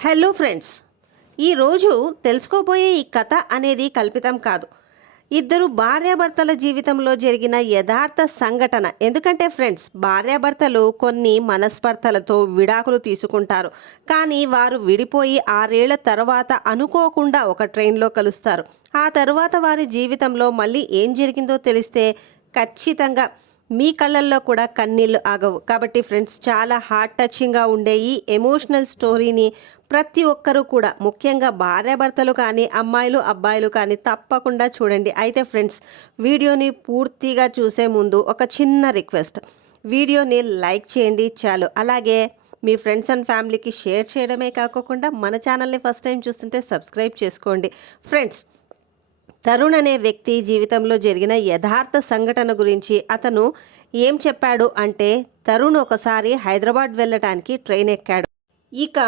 Hello friends, ఈరోజు తెలుసుకోబోయే ఈ కథ అనేది కల్పితం కాదు. ఇద్దరు భార్యాభర్తల జీవితంలో జరిగిన యథార్థ సంఘటన. ఎందుకంటే ఫ్రెండ్స్, భార్యాభర్తలు కొన్ని మనస్పర్ధలతో విడాకులు తీసుకుంటారు. కానీ వారు విడిపోయి 6 ఏళ్ల తర్వాత అనుకోకుండా ఒక ట్రైన్లో కలుస్తారు. ఆ తర్వాత వారి జీవితంలో మళ్ళీ ఏం జరిగిందో తెలిస్తే ఖచ్చితంగా మీ కళ్ళల్లో కూడా కన్నీళ్ళు ఆగవు. కాబట్టి ఫ్రెండ్స్, చాలా హార్ట్ టచింగ్గా ఉండే ఈ ఎమోషనల్ స్టోరీని ప్రతి ఒక్కరూ కూడా, ముఖ్యంగా భార్యాభర్తలు కానీ అమ్మాయిలు అబ్బాయిలు కానీ తప్పకుండా చూడండి. అయితే ఫ్రెండ్స్, వీడియోని పూర్తిగా చూసే ముందు ఒక చిన్న రిక్వెస్ట్: వీడియోని లైక్ చేయండి చాలు. అలాగే మీ ఫ్రెండ్స్ అండ్ ఫ్యామిలీకి షేర్ చేయడమే కాకుండా మన ఛానల్ని ఫస్ట్ టైం చూస్తుంటే సబ్స్క్రైబ్ చేసుకోండి. ఫ్రెండ్స్, తరుణ్ అనే వ్యక్తి జీవితంలో జరిగిన యథార్థ సంఘటన గురించి అతను ఏం చెప్పాడు అంటే, తరుణ్ ఒకసారి హైదరాబాద్ వెళ్ళటానికి ట్రైన్ ఎక్కాడు. ఇక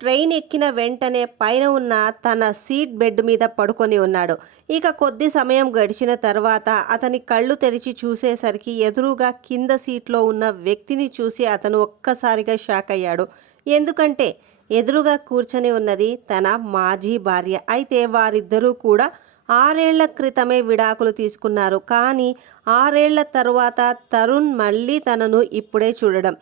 ట్రైన్ ఎక్కిన వెంటనే పైన ఉన్న తన సీట్ బెడ్ మీద పడుకొని ఉన్నాడు. ఇక కొద్ది సమయం గడిచిన తర్వాత అతని కళ్ళు తెరిచి చూసేసరికి ఎదురుగా కింద సీట్లో ఉన్న వ్యక్తిని చూసి అతను ఒక్కసారిగా షాక్ అయ్యాడు. ఎందుకంటే ఎదురుగా కూర్చొని ఉన్నది తన మాజీ భార్య. అయితే వారిద్దరూ కూడా 6 ఏళ్ల క్రితమే విడాకులు తీసుకున్నారు. కానీ 6 ఏళ్ల తర్వాత తరుణ్ మళ్ళీ తనను ఇప్పుడే చూడడం.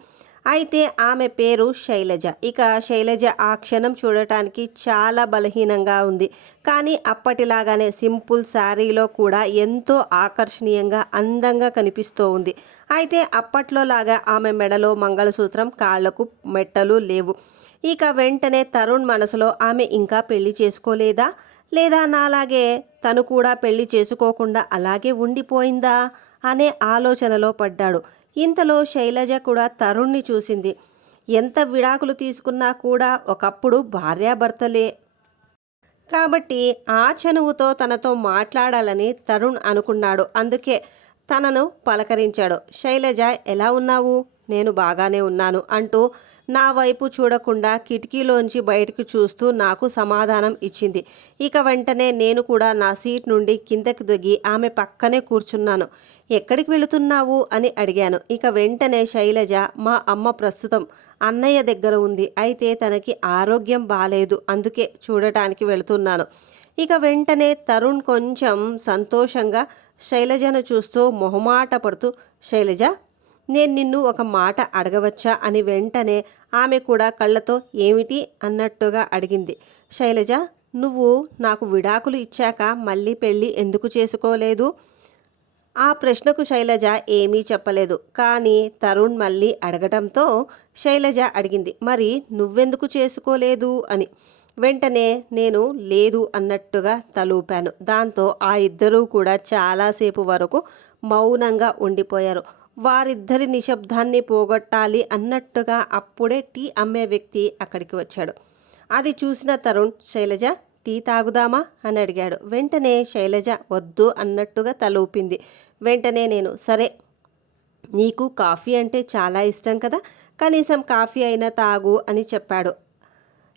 అయితే ఆమె పేరు శైలజ. ఇక శైలజ ఆ క్షణం చూడటానికి చాలా బలహీనంగా ఉంది. కానీ అప్పటిలాగానే సింపుల్ శారీలో కూడా ఎంతో ఆకర్షణీయంగా అందంగా కనిపిస్తూ ఉంది. అయితే అప్పట్లో లాగా ఆమె మెడలో మంగళసూత్రం, కాళ్లకు మెట్టలు లేవు. ఇక వెంటనే తరుణ్ మనసులో ఆమె ఇంకా పెళ్లి చేసుకోలేదా, లేదా నాలాగే తను కూడా పెళ్లి చేసుకోకుండా అలాగే ఉండిపోయిందా అనే ఆలోచనలో పడ్డాడు. ఇంతలో శైలజ కూడా తరుణ్ని చూసింది. ఎంత విడాకులు తీసుకున్నా కూడా ఒకప్పుడు భార్యాభర్తలే కాబట్టి ఆ చనువుతో తనతో మాట్లాడాలని తరుణ్ అనుకున్నాడు. అందుకే తనను పలకరించాడు. శైలజ, ఎలా ఉన్నావు? నేను బాగానే ఉన్నాను అంటూ నా వైపు చూడకుండా కిటికీలోంచి బయటకు చూస్తూ నాకు సమాధానం ఇచ్చింది. ఇక వెంటనే నేను కూడా నా సీట్ నుండి కిందకి దిగి ఆమె పక్కనే కూర్చున్నాను. ఎక్కడికి వెళుతున్నావు అని అడిగాను. ఇక వెంటనే శైలజ, మా అమ్మ ప్రస్తుతం అన్నయ్య దగ్గర ఉంది. అయితే తనకి ఆరోగ్యం బాలేదు, అందుకే చూడటానికి వెళుతున్నాను. ఇక వెంటనే తరుణ్ కొంచెం సంతోషంగా శైలజను చూస్తూ మొహమాట పడుతూ, శైలజ, నేను నిన్ను ఒక మాట అడగవచ్చా అని వెంటనే ఆమె కూడా కళ్ళతో ఏమిటి అన్నట్టుగా అడిగింది. శైలజ, నువ్వు నాకు విడాకులు ఇచ్చాక మళ్ళీ పెళ్ళి ఎందుకు చేసుకోలేదు? ఆ ప్రశ్నకు శైలజ ఏమీ చెప్పలేదు. కానీ తరుణ్ మళ్ళీ అడగటంతో శైలజ అడిగింది, మరి నువ్వెందుకు చేసుకోలేదు అని. వెంటనే నేను లేదు అన్నట్టుగా తలూపాను. దాంతో ఆ ఇద్దరూ కూడా చాలాసేపు వరకు మౌనంగా ఉండిపోయారు. వారిద్దరి నిశ్శబ్దాన్ని పోగొట్టాలి అన్నట్టుగా అప్పుడే టీ అమ్మే వ్యక్తి అక్కడికి వచ్చాడు. అది చూసిన తరుణ్, శైలజ, టీ తాగుదామా అని అడిగాడు. వెంటనే శైలజ వద్దు అన్నట్టుగా తలూపింది. వెంటనే నేను, సరే, నీకు కాఫీ అంటే చాలా ఇష్టం కదా, కనీసం కాఫీ అయినా తాగు అని చెప్పాడు.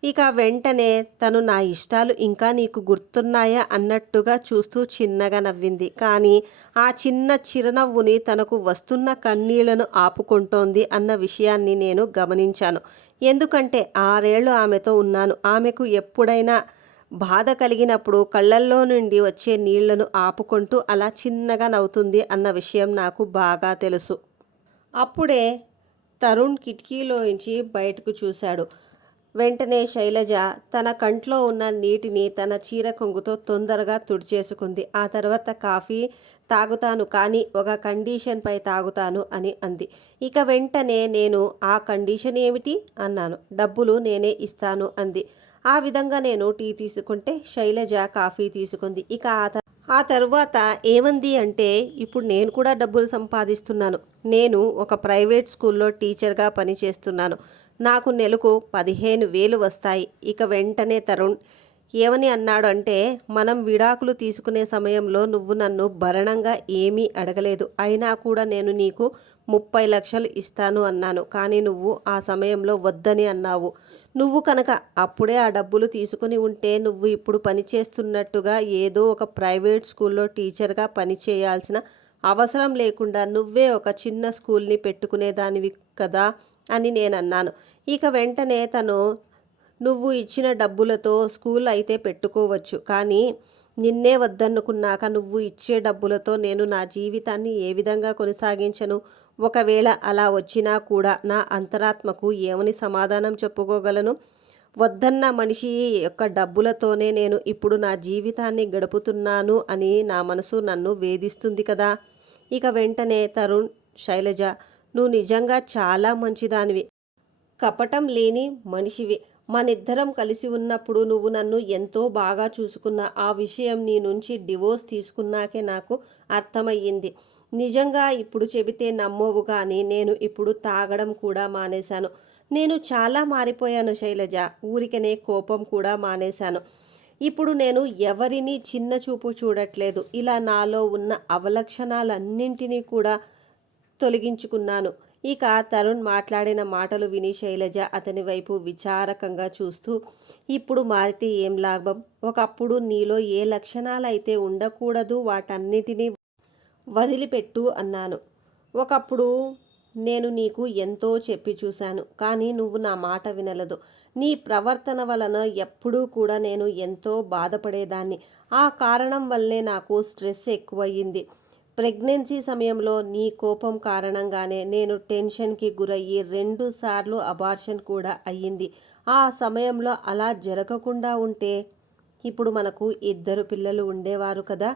ఇక వెంటనే తను, నా ఇష్టాలు ఇంకా నీకు గుర్తున్నాయా అన్నట్టుగా చూస్తూ చిన్నగా నవ్వింది. కానీ ఆ చిన్న చిరునవ్వుని తనకు వస్తున్న కన్నీళ్లను ఆపుకుంటోంది అన్న విషయాన్ని నేను గమనించాను. ఎందుకంటే 6 ఏళ్లు ఆమెతో ఉన్నాను. ఆమెకు ఎప్పుడైనా బాధ కలిగినప్పుడు కళ్ళల్లో నుండి వచ్చే నీళ్లను ఆపుకుంటూ అలా చిన్నగా నవ్వుతుంది అన్న విషయం నాకు బాగా తెలుసు. అప్పుడే తరుణ్ కిటికీలోంచి బయటకు చూశాడు. వెంటనే శైలజ తన కంట్లో ఉన్న నీటిని తన చీర కొంగుతో తొందరగా తుడిచేసుకుంది. ఆ తర్వాత, కాఫీ తాగుతాను, కానీ ఒక కండిషన్పై తాగుతాను అని అంది. ఇక వెంటనే నేను, ఆ కండిషన్ ఏమిటి అన్నాను. డబ్బులు నేనే ఇస్తాను అంది. ఆ విధంగా నేను టీ తీసుకుంటే శైలజ కాఫీ తీసుకుంది. ఇక ఆ తరువాత ఏమంది అంటే, ఇప్పుడు నేను కూడా డబ్బులు సంపాదిస్తున్నాను. నేను ఒక ప్రైవేట్ స్కూల్లో టీచర్గా పనిచేస్తున్నాను. నాకు నెలకు 15,000 వస్తాయి. ఇక వెంటనే తరుణ్ ఏమని అన్నాడు అంటే, మనం విడాకులు తీసుకునే సమయంలో నువ్వు నన్ను భరణంగా ఏమీ అడగలేదు. అయినా కూడా నేను నీకు 30 లక్షలు ఇస్తాను అన్నాను. కానీ నువ్వు ఆ సమయంలో వద్దని అన్నావు. నువ్వు కనుక అప్పుడే ఆ డబ్బులు తీసుకుని ఉంటే నువ్వు ఇప్పుడు పనిచేస్తున్నట్టుగా ఏదో ఒక ప్రైవేట్ స్కూల్లో టీచర్గా పనిచేయాల్సిన అవసరం లేకుండా నువ్వే ఒక చిన్న స్కూల్ని పెట్టుకునేదానివి కదా అని నేను అన్నాను. ఇక వెంటనే తను నువ్వు ఇచ్చిన డబ్బులతో స్కూల్ అయితే పెట్టుకోవచ్చు, కానీ నిన్నే వద్దనుకున్నాక నువ్వు ఇచ్చే డబ్బులతో నేను నా జీవితాన్ని ఏ విధంగా కొనసాగించను? ఒకవేళ అలా వచ్చినా కూడా నా అంతరాత్మకు ఏమని సమాధానం చెప్పుకోగలను? వద్దన్న మనిషి యొక్క డబ్బులతోనే నేను ఇప్పుడు నా జీవితాన్ని గడుపుతున్నాను అని నా మనసు నన్ను వేధిస్తుంది కదా. ఇక వెంటనే తరుణ్, శైలజ, నువ్వు నిజంగా చాలా మంచిదానివి, కపటం లేని మనిషివి. మనిద్దరం కలిసి ఉన్నప్పుడు నువ్వు నన్ను ఎంతో బాగా చూసుకున్నా. ఆ విషయం నీ నుంచి డివోర్స్ తీసుకున్నాకే నాకు అర్థమయ్యింది. నిజంగా ఇప్పుడు చెబితే నమ్మవు, కానీ నేను ఇప్పుడు తాగడం కూడా మానేశాను. నేను చాలా మారిపోయాను శైలజ. ఊరికనే కోపం కూడా మానేశాను. ఇప్పుడు నేను ఎవరిని చిన్న చూపు చూడట్లేదు. ఇలా నాలో ఉన్న అవలక్షణాలన్నింటినీ కూడా తొలగించుకున్నాను. ఇక తరుణ్ మాట్లాడిన మాటలు విని శైలజ అతని వైపు విచారకంగా చూస్తూ, ఇప్పుడు మారితే ఏం లాభం? ఒకప్పుడు నీలో ఏ లక్షణాలైతే ఉండకూడదు వాటన్నిటినీ వదిలిపెట్టు అన్నాను. ఒకప్పుడు నేను నీకు ఎంతో చెప్పి చూశాను, కానీ నువ్వు నా మాట వినలేదు. నీ ప్రవర్తన వలన ఎప్పుడూ కూడా నేను ఎంతో బాధపడేదాన్ని. ఆ కారణం వల్లే నాకు స్ట్రెస్ ఎక్కువయ్యింది. ప్రెగ్నెన్సీ సమయంలో నీ కోపం కారణంగానే నేను టెన్షన్కి గురయ్యి 2 సార్లు అబార్షన్ కూడా అయ్యింది. ఆ సమయంలో అలా జరగకుండా ఉంటే ఇప్పుడు మనకు 2 పిల్లలు ఉండేవారు కదా.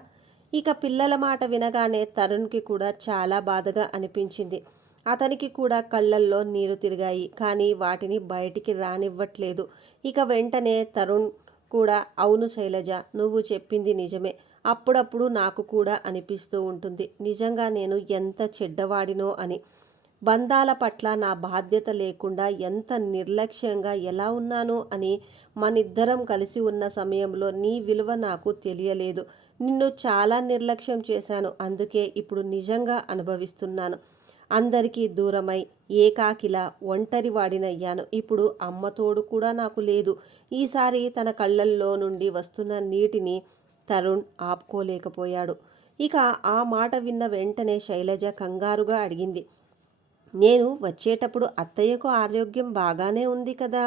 ఇక పిల్లల మాట వినగానే తరుణ్కి కూడా చాలా బాధగా అనిపించింది. అతనికి కూడా కళ్ళల్లో నీరు తిరిగాయి, కానీ వాటిని బయటికి రానివ్వట్లేదు. ఇక వెంటనే తరుణ్ కూడా, అవును శైలజ, నువ్వు చెప్పింది నిజమే. అప్పుడప్పుడు నాకు కూడా అనిపిస్తూ ఉంటుంది, నిజంగా నేను ఎంత చెడ్డవాడినో అని. బంధాల పట్ల నా బాధ్యత లేకుండా ఎంత నిర్లక్ష్యంగా ఎలా ఉన్నానో అని. మనిద్దరం కలిసి ఉన్న సమయంలో నీ విలువ నాకు తెలియలేదు. నిన్ను చాలా నిర్లక్ష్యం చేశాను. అందుకే ఇప్పుడు నిజంగా అనుభవిస్తున్నాను. అందరికీ దూరమై ఏకాకిలా ఒంటరి వాడినయ్యాను. ఇప్పుడు అమ్మ తోడు కూడా నాకు లేదు. ఈసారి తన కళ్ళల్లో నుండి వస్తున్న నీటిని తరుణ్ ఆపుకోలేకపోయాడు. ఇక ఆ మాట విన్న వెంటనే శైలజ కంగారుగా అడిగింది, నేను వచ్చేటప్పుడు అత్తయ్యకు ఆరోగ్యం బాగానే ఉంది కదా,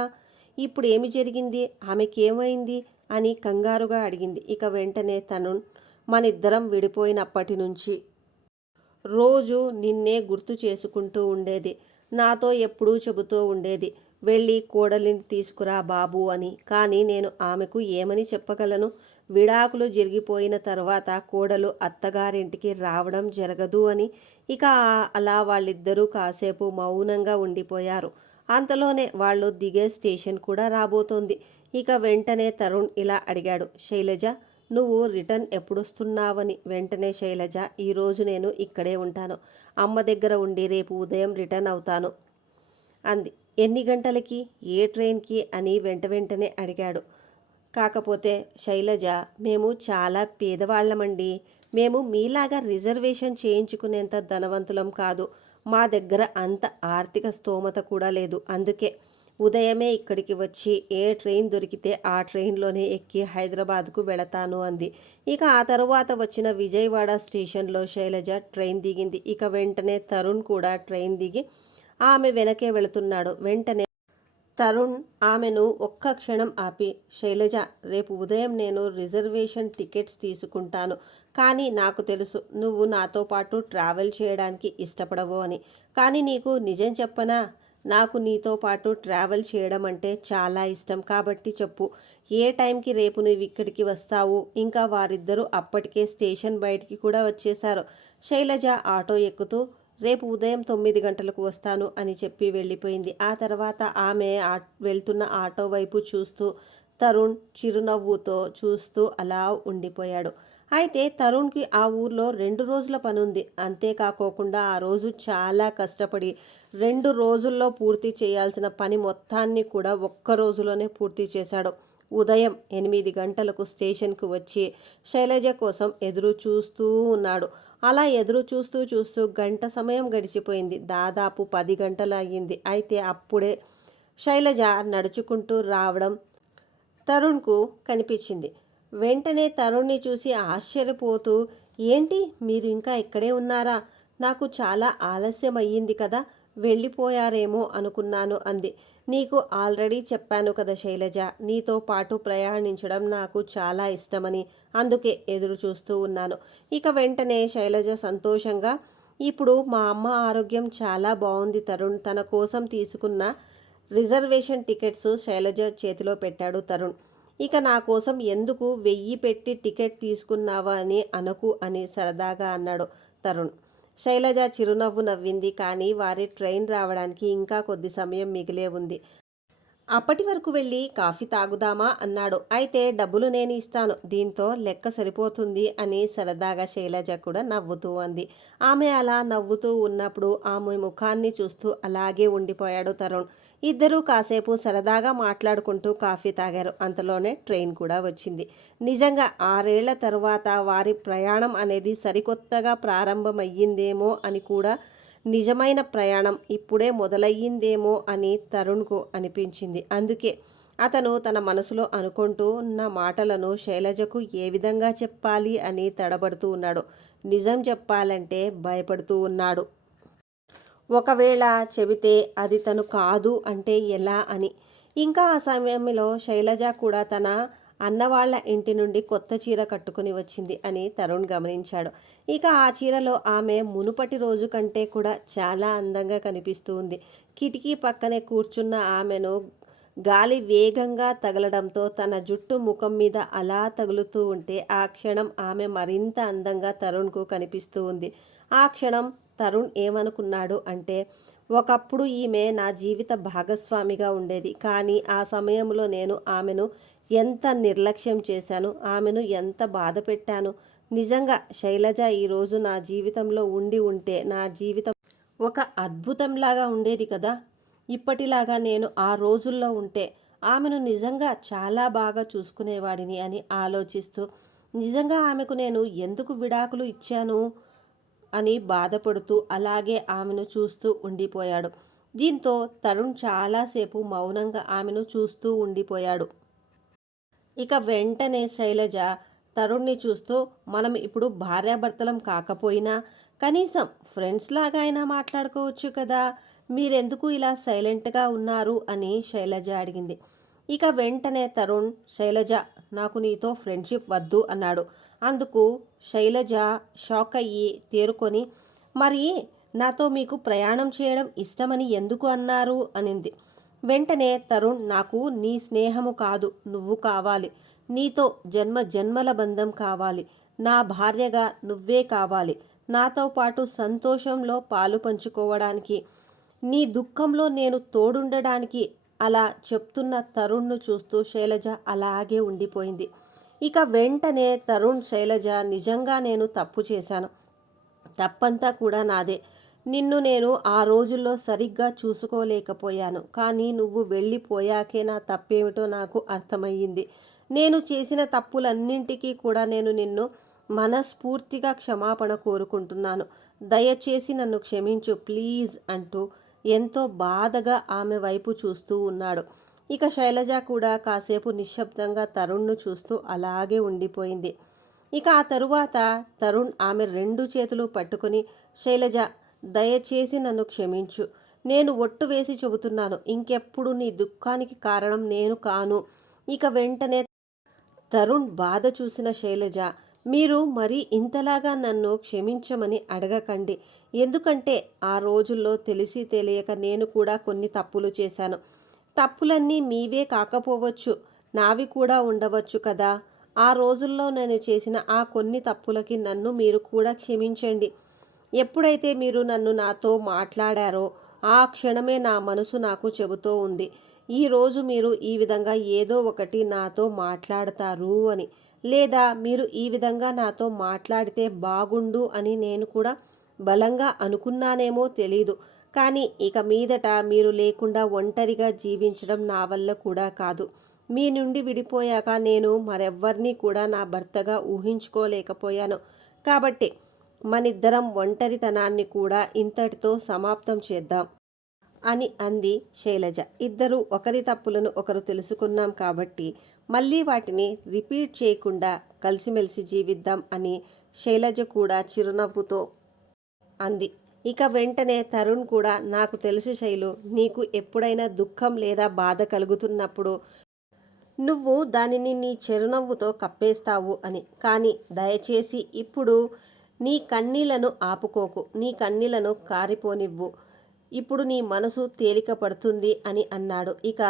ఇప్పుడు ఏమి జరిగింది, ఆమెకేమైంది అని కంగారుగా అడిగింది. ఇక వెంటనే తరుణ్, మనిద్దరం విడిపోయినప్పటి నుంచి రోజు నిన్నే గుర్తు చేసుకుంటూ ఉండేది. నాతో ఎప్పుడూ చెబుతూ ఉండేది, వెళ్ళి కోడలిని తీసుకురా బాబు అని. కానీ నేను ఆమెకు ఏమని చెప్పగలను? విడాకులు జరిగిపోయిన తర్వాత కోడలు అత్తగారింటికి రావడం జరగదు అని. ఇక అలా వాళ్ళిద్దరూ కాసేపు మౌనంగా ఉండిపోయారు. అంతలోనే వాళ్ళు దిగే స్టేషన్ కూడా రాబోతోంది. ఇక వెంటనే తరుణ్ ఇలా అడిగాడు, శైలజ, నువ్వు రిటర్న్ ఎప్పుడొస్తున్నావని. వెంటనే శైలజ, ఈరోజు నేను ఇక్కడే ఉంటాను. అమ్మ దగ్గర ఉండి రేపు ఉదయం రిటర్న్ అవుతాను అంది. ఎన్ని గంటలకి, ఏ ట్రైన్కి అని వెంటనే అడిగాడు. కాకపోతే శైలజ, మేము చాలా పేదవాళ్ళమండి. మేము మీలాగా రిజర్వేషన్ చేయించుకునేంత ధనవంతులం కాదు. మా దగ్గర అంత ఆర్థిక స్తోమత కూడా లేదు. అందుకే ఉదయమే ఇక్కడికి వచ్చి ఏ ట్రైన్ దొరికితే ఆ ట్రైన్లోనే ఎక్కి హైదరాబాద్కు వెళతాను అంది. ఇక ఆ తరువాత వచ్చిన విజయవాడ స్టేషన్లో శైలజ ట్రైన్ దిగింది. ఇక వెంటనే తరుణ్ కూడా ట్రైన్ దిగి ఆమె వెనకే వెళుతున్నాడు. వెంటనే తరుణ్ ఆమెను ఒక్క క్షణం ఆపి, శైలజ, రేపు ఉదయం నేను రిజర్వేషన్ టికెట్స్ తీసుకుంటాను. కానీ నాకు తెలుసు నువ్వు నాతో పాటు ట్రావెల్ చేయడానికి ఇష్టపడవు అని. కానీ నీకు నిజం చెప్పనా, నాకు నీతో పాటు ట్రావెల్ చేయడం అంటే చాలా ఇష్టం. కాబట్టి చెప్పు, ఏ టైంకి రేపు నువ్వు ఇక్కడికి వస్తావు? ఇంకా వారిద్దరూ అప్పటికే స్టేషన్ బయటికి కూడా వచ్చేశారు. శైలజ ఆటో ఎక్కుతూ, రేపు ఉదయం 9 గంటలకు వస్తాను అని చెప్పి వెళ్ళిపోయింది. ఆ తర్వాత ఆమె వెళ్తున్న ఆటో వైపు చూస్తూ తరుణ్ చిరునవ్వుతో చూస్తూ అలా ఉండిపోయాడు. అయితే తరుణ్కి ఆ ఊర్లో 2 రోజుల పనుంది. అంతేకాకోకుండా ఆ రోజు చాలా కష్టపడి 2 రోజుల్లో పూర్తి చేయాల్సిన పని మొత్తాన్ని కూడా ఒక్క రోజులోనే పూర్తి చేశాడు. ఉదయం 8 గంటలకు స్టేషన్కు వచ్చి శైలజ కోసం ఎదురు చూస్తూ ఉన్నాడు. అలా ఎదురు చూస్తూ చూస్తూ గంట సమయం గడిచిపోయింది. దాదాపు 10 గంటలు అయ్యింది. అయితే అప్పుడే శైలజ నడుచుకుంటూ రావడం తరుణ్కు కనిపించింది. వెంటనే తరుణ్ని చూసి ఆశ్చర్యపోతూ, ఏంటి మీరు ఇంకా ఇక్కడే ఉన్నారా? నాకు చాలా ఆలస్యం అయ్యింది కదా, వెళ్ళిపోయారేమో అనుకున్నాను అంది. నీకు ఆల్రెడీ చెప్పాను కదా శైలజ, నీతో పాటు ప్రయాణించడం నాకు చాలా ఇష్టమని, అందుకే ఎదురు చూస్తూ ఉన్నాను. ఇక వెంటనే శైలజ సంతోషంగా, ఇప్పుడు మా అమ్మ ఆరోగ్యం చాలా బాగుంది తరుణ్, తన కోసం తీసుకున్న రిజర్వేషన్ టికెట్స్ శైలజ చేతిలో పెట్టాడు తరుణ్. ఇక నా కోసం ఎందుకు 1000 పెట్టి టికెట్ తీసుకున్నావా అని అనకు అని సరదాగా అన్నాడు తరుణ్. శైలజ చిరునవ్వు నవ్వింది. కానీ వారి ట్రైన్ రావడానికి ఇంకా కొద్ది సమయం మిగిలే ఉంది. అప్పటి వరకు వెళ్ళి కాఫీ తాగుదామా అన్నాడు. అయితే డబ్బులు నేను ఇస్తాను, దీంతో లెక్క సరిపోతుంది అని సరదాగా శైలజ కూడా నవ్వుతూ అంది. ఆమె అలా నవ్వుతూ ఉన్నప్పుడు ఆమె ముఖాన్ని చూస్తూ అలాగే ఉండిపోయాడు తరుణ్. ఇద్దరూ కాసేపు సరదాగా మాట్లాడుకుంటూ కాఫీ తాగారు. అంతలోనే ట్రైన్ కూడా వచ్చింది. నిజంగా 6 ఏళ్ల తరువాత వారి ప్రయాణం అనేది సరికొత్తగా ప్రారంభమయ్యిందేమో అని కూడా, నిజమైన ప్రయాణం ఇప్పుడే మొదలయ్యిందేమో అని తరుణ్కు అనిపించింది. అందుకే అతను తన మనసులో అనుకుంటూ ఉన్న మాటలను శైలజకు ఏ విధంగా చెప్పాలి అని తడబడుతూ ఉన్నాడు. నిజం చెప్పాలంటే భయపడుతూ ఉన్నాడు. ఒకవేళ చెబితే అది తను కాదు అంటే ఎలా అని. ఇంకా ఆ సమయంలో శైలజ కూడా తన అన్నవాళ్ల ఇంటి నుండి కొత్త చీర కట్టుకుని వచ్చింది అని తరుణ్ గమనించాడు. ఇక ఆ చీరలో ఆమె మునుపటి రోజు కంటే కూడా చాలా అందంగా కనిపిస్తూ ఉంది. కిటికీ పక్కనే కూర్చున్న ఆమెను గాలి వేగంగా తగలడంతో తన జుట్టు ముఖం మీద అలా తగులుతూ ఉంటే ఆ క్షణం ఆమె మరింత అందంగా తరుణ్కు కనిపిస్తూ ఉంది. ఆ క్షణం తరుణ్ ఏమనుకున్నాడు అంటే, ఒకప్పుడు ఈమె నా జీవిత భాగస్వామిగా ఉండేది, కానీ ఆ సమయంలో నేను ఆమెను ఎంత నిర్లక్ష్యం చేశాను, ఆమెను ఎంత బాధ పెట్టాను. నిజంగా శైలజ ఈరోజు నా జీవితంలో ఉండి ఉంటే నా జీవితం ఒక అద్భుతంలాగా ఉండేది కదా. ఇప్పటిలాగా నేను ఆ రోజుల్లో ఉంటే ఆమెను నిజంగా చాలా బాగా చూసుకునేవాడిని అని ఆలోచిస్తూ, నిజంగా ఆమెకు నేను ఎందుకు విడాకులు ఇచ్చాను అని బాధపడుతూ అలాగే ఆమెను చూస్తూ ఉండిపోయాడు. దీంతో తరుణ్ చాలాసేపు మౌనంగా ఆమెను చూస్తూ ఉండిపోయాడు. ఇక వెంటనే శైలజ తరుణ్ని చూస్తూ, మనం ఇప్పుడు భార్యాభర్తలం కాకపోయినా కనీసం ఫ్రెండ్స్ లాగా అయినా మాట్లాడుకోవచ్చు కదా, మీరెందుకు ఇలా సైలెంట్గా ఉన్నారు అని శైలజ అడిగింది. ఇక వెంటనే తరుణ్, శైలజ నాకు నీతో ఫ్రెండ్షిప్ వద్దు అన్నాడు. అందుకు శైలజ షాక్ అయ్యి తేరుకొని, మరి నాతో మీకు ప్రయాణం చేయడం ఇష్టమని ఎందుకు అన్నారు అనింది. వెంటనే తరుణ్, నాకు నీ స్నేహము కాదు, నువ్వు కావాలి. నీతో జన్మ జన్మల బంధం కావాలి. నా భార్యగా నువ్వే కావాలి. నాతో పాటు సంతోషంలో పాలు పంచుకోవడానికి, నీ దుఃఖంలో నేను తోడుండడానికి అలా చెప్తున్న తరుణ్ను చూస్తూ శైలజ అలాగే ఉండిపోయింది. ఇక వెంటనే తరుణ్, శైలజ నిజంగా నేను తప్పు చేశాను, తప్పంతా కూడా నాదే. నిన్ను నేను ఆ రోజుల్లో సరిగ్గా చూసుకోలేకపోయాను. కానీ నువ్వు వెళ్ళిపోయాకే నా తప్పేమిటో నాకు అర్థమయ్యింది. నేను చేసిన తప్పులన్నింటికీ కూడా నేను నిన్ను మనస్ఫూర్తిగా క్షమాపణ కోరుకుంటున్నాను. దయచేసి నన్ను క్షమించు ప్లీజ్ అంటూ ఎంతో బాధగా ఆమె వైపు చూస్తూ ఉన్నాడు. ఇక శైలజ కూడా కాసేపు నిశ్శబ్దంగా తరుణ్ను చూస్తూ అలాగే ఉండిపోయింది. ఇక ఆ తరువాత తరుణ్ ఆమె 2 చేతులు పట్టుకుని, శైలజ దయచేసి నన్ను క్షమించు. నేను ఒట్టు వేసి చెబుతున్నాను, ఇంకెప్పుడు నీ దుఃఖానికి కారణం నేను కాను. ఇక వెంటనే తరుణ్ బాధ చూసిన శైలజ, మీరు మరీ ఇంతలాగా నన్ను క్షమించమని అడగకండి. ఎందుకంటే ఆ రోజుల్లో తెలిసి తెలియక నేను కూడా కొన్ని తప్పులు చేశాను. తప్పులన్నీ మీవే కాకపోవచ్చు, నావి కూడా ఉండవచ్చు కదా. ఆ రోజుల్లో నేను చేసిన ఆ కొన్ని తప్పులకి నన్ను మీరు కూడా క్షమించండి. ఎప్పుడైతే మీరు నాతో మాట్లాడారో ఆ క్షణమే నా మనసు నాకు చెబుతూ ఉంది, ఈరోజు మీరు ఈ విధంగా ఏదో ఒకటి నాతో మాట్లాడతారు అని, లేదా మీరు ఈ విధంగా నాతో మాట్లాడితే బాగుండు అని నేను కూడా బలంగా అనుకున్నానేమో తెలీదు. కానీ ఇక మీదట మీరు లేకుండా ఒంటరిగా జీవించడం నా వల్ల కూడా కాదు. మీ నుండి విడిపోయాక నేను మరెవ్వరినీ కూడా నా భర్తగా ఊహించుకోలేకపోయాను. కాబట్టి మనిద్దరం ఒంటరితనాన్ని కూడా ఇంతటితో సమాప్తం చేద్దాం అని అంది శైలజ. ఇద్దరు ఒకరి తప్పులను ఒకరు తెలుసుకున్నాం కాబట్టి మళ్ళీ వాటిని రిపీట్ చేయకుండా కలిసిమెలిసి జీవిద్దాం అని శైలజ కూడా చిరునవ్వుతో అంది. ఇక వెంటనే తరుణ్ కూడా నాకు తెలుసు శైలు, నీకు ఎప్పుడైనా దుఃఖం లేదా బాధ కలుగుతున్నప్పుడు నువ్వు దానిని నీ చిరునవ్వుతో కప్పేస్తావు అని. కానీ దయచేసి ఇప్పుడు నీ కన్నీళ్లను ఆపుకోకు, నీ కన్నీళ్లను కారిపోనివ్వు. ఇప్పుడు నీ మనసు తేలిక పడుతుంది అని అన్నాడు. ఇక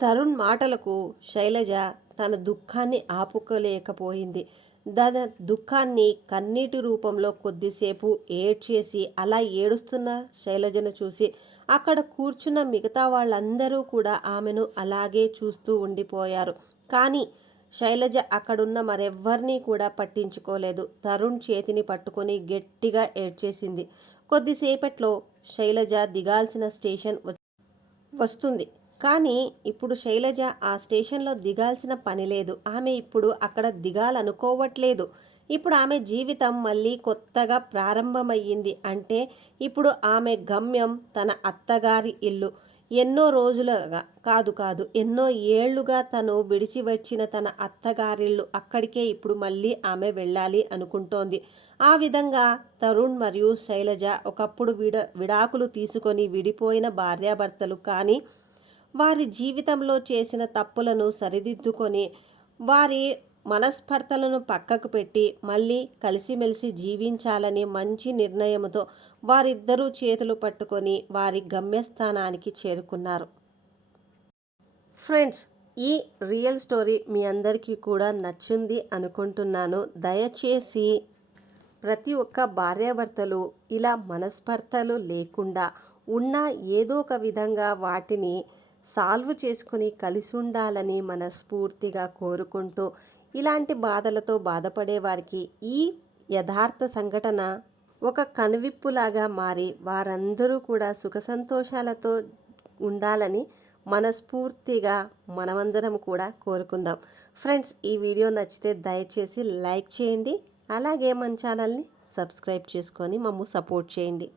తరుణ్ మాటలకు శైలజ తన దుఃఖాన్ని ఆపుకోలేకపోయింది. తన దుఃఖాన్ని కన్నీటి రూపంలో కొద్దిసేపు ఏడ్చేసి అలా ఏడుస్తున్న శైలజను చూసి అక్కడ కూర్చున్న మిగతా వాళ్ళందరూ కూడా ఆమెను అలాగే చూస్తూ ఉండిపోయారు. కానీ శైలజ అక్కడున్న మరెవ్వరినీ కూడా పట్టించుకోలేదు. తరుణ్ చేతిని పట్టుకొని గట్టిగా ఏడ్చేసింది. కొద్దిసేపట్లో శైలజ దిగాల్సిన స్టేషన్ వస్తుంది. కానీ ఇప్పుడు శైలజ ఆ స్టేషన్లో దిగాల్సిన పని లేదు. ఆమె ఇప్పుడు అక్కడ దిగాలనుకోవట్లేదు. ఇప్పుడు ఆమె జీవితం మళ్ళీ కొత్తగా ప్రారంభమయ్యింది. అంటే ఇప్పుడు ఆమె గమ్యం తన అత్తగారి ఇల్లు. ఎన్నో రోజులుగా కాదు ఎన్నో ఏళ్లుగా తను విడిచి వచ్చిన తన అత్తగారిల్లు, అక్కడికే ఇప్పుడు మళ్ళీ ఆమె వెళ్ళాలి అనుకుంటోంది. ఆ విధంగా తరుణ్ మరియు శైలజ ఒకప్పుడు విడాకులు తీసుకొని విడిపోయిన భార్యాభర్తలు. కానీ వారి జీవితంలో చేసిన తప్పులను సరిదిద్దుకొని వారి మనస్పర్ధలను పక్కకు పెట్టి మళ్ళీ కలిసిమెలిసి జీవించాలని మంచి నిర్ణయంతో వారిద్దరూ చేతులు పట్టుకొని వారి గమ్యస్థానానికి చేరుకున్నారు. ఫ్రెండ్స్, ఈ రియల్ స్టోరీ మీ అందరికీ కూడా నచ్చింది అనుకుంటున్నాను. దయచేసి ప్రతి ఒక్క భార్యాభర్తలు ఇలా మనస్పర్ధలు లేకుండా ఉన్న ఏదో ఒక విధంగా వాటిని సాల్వ్ చేసుకుని కలిసి ఉండాలని మనస్ఫూర్తిగా కోరుకుంటూ, ఇలాంటి బాధలతో బాధపడే వారికి ఈ యథార్థ సంఘటన ఒక కనువిప్పులాగా మారి వారందరూ కూడా సుఖ సంతోషాలతో ఉండాలని మనస్ఫూర్తిగా మనమందరం కూడా కోరుకుందాం. ఫ్రెండ్స్, ఈ వీడియో నచ్చితే దయచేసి లైక్ చేయండి. అలాగే మన ఛానల్ని సబ్స్క్రైబ్ చేసుకొని మమ్ము సపోర్ట్ చేయండి.